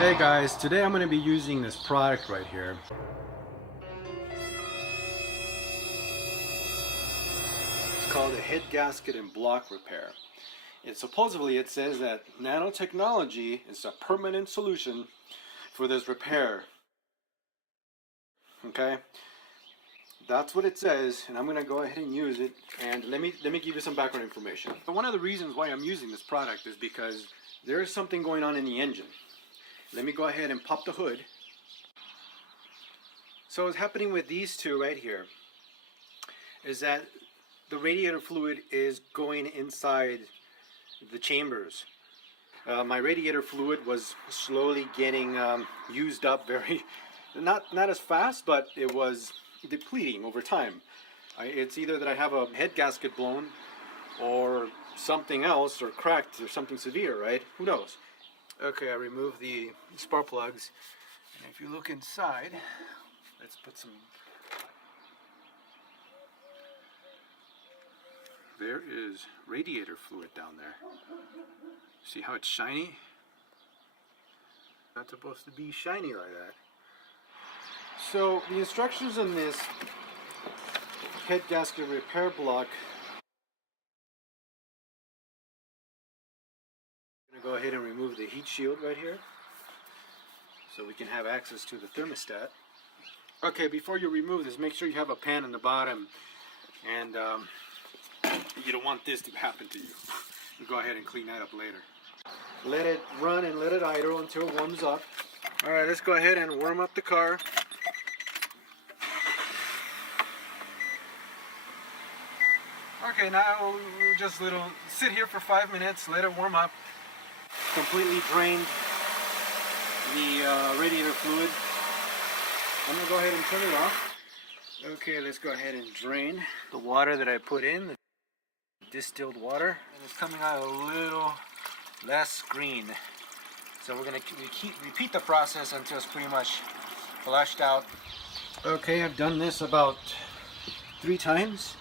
Hey guys, today I'm going to be using this product right here. It's called a head gasket and block repair. Supposedly it says that nanotechnology is a permanent solution for this repair. Okay, that's what it says, and I'm going to go ahead and use it. And let me give you some background information. But one of the reasons why I'm using this product is because there is something going on in the engine. Let me go ahead and pop the hood. So what's happening with these two right here is that the radiator fluid is going inside the chambers. My radiator fluid was slowly getting used up, very not as fast, but it was depleting over time. It's either that I have a head gasket blown or something else, or cracked, or something severe, right? Who knows? Okay, I removed the spark plugs, and if you look inside, let's put some. There is radiator fluid down there. See how it's shiny? Not supposed to be shiny like that. So the instructions on this head gasket repair block. I'm going to go ahead and remove the heat shield right here so we can have access to the thermostat. Okay, before you remove this, make sure you have a pan in the bottom, and you don't want this to happen to you. Go ahead and clean that up later. Let it run and let it idle until it warms up. Alright, let's go ahead and warm up the car. Okay, now we'll just sit here for 5 minutes, let it warm up. Completely drained the radiator fluid. I'm going to go ahead and turn it off. Okay, let's go ahead and drain the water that I put in, the distilled water. And it's coming out a little less green. So we're going to repeat the process until it's pretty much flushed out. Okay, I've done this about 3 times.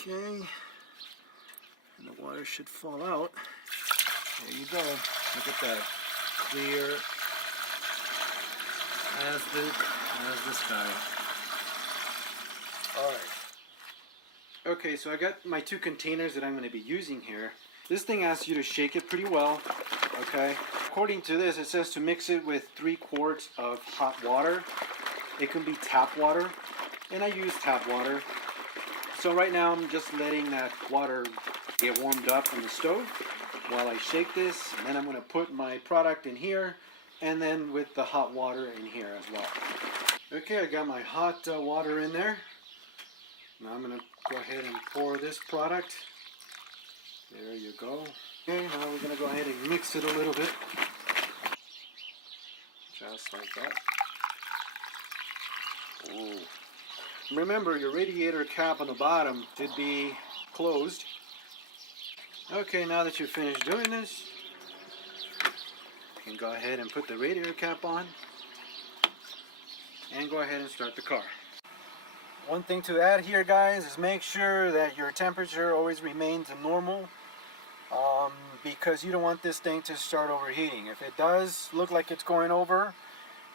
Okay, and the water should fall out. There you go. Look at that. Clear as the sky. Alright. Okay, so I got my 2 containers that I'm going to be using here. This thing asks you to shake it pretty well. Okay. According to this, it says to mix it with 3 quarts of hot water. It can be tap water, and I use tap water. So right now I'm just letting that water get warmed up from the stove while I shake this, and then I'm going to put my product in here, and then with the hot water in here as well. Okay, I got my hot water in there. Now I'm going to go ahead and pour this product. There you go. Okay, now we're going to go ahead and mix it a little bit. Just like that. Ooh. Remember, your radiator cap on the bottom should be closed. Okay, now that you've finished doing this, you can go ahead and put the radiator cap on and go ahead and start the car. One thing to add here, guys, is make sure that your temperature always remains normal, because you don't want this thing to start overheating. If it does look like it's going over,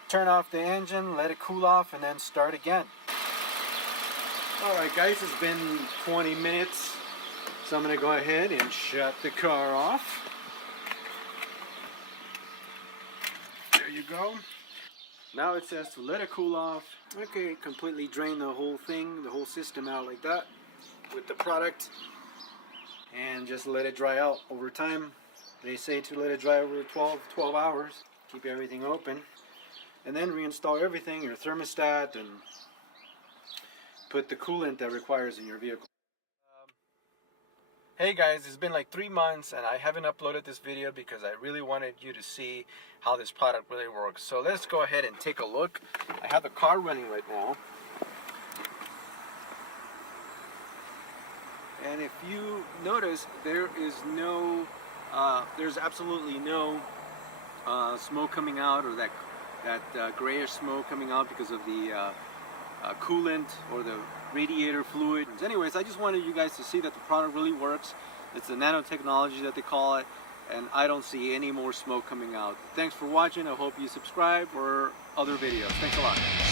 turn off the engine, let it cool off, and then start again. Alright guys, it's been 20 minutes, so I'm going to go ahead and shut the car off. There you go. Now it says to let it cool off. Okay, completely drain the whole thing, the whole system out like that with the product, and just let it dry out over time. They say to let it dry over 12 hours, keep everything open, and then reinstall everything, your thermostat, and put the coolant that requires in your vehicle. Hey guys, it's been like 3 months and I haven't uploaded this video because I really wanted you to see how this product really works. So let's go ahead and take a look. I have the car running right now. And if you notice, there is no, there's absolutely no smoke coming out, or that grayish smoke coming out because of the coolant or the radiator fluid. Anyways, I just wanted you guys to see that the product really works. It's the nanotechnology that they call it, and I don't see any more smoke coming out. Thanks for watching. I hope you subscribe for other videos. Thanks a lot.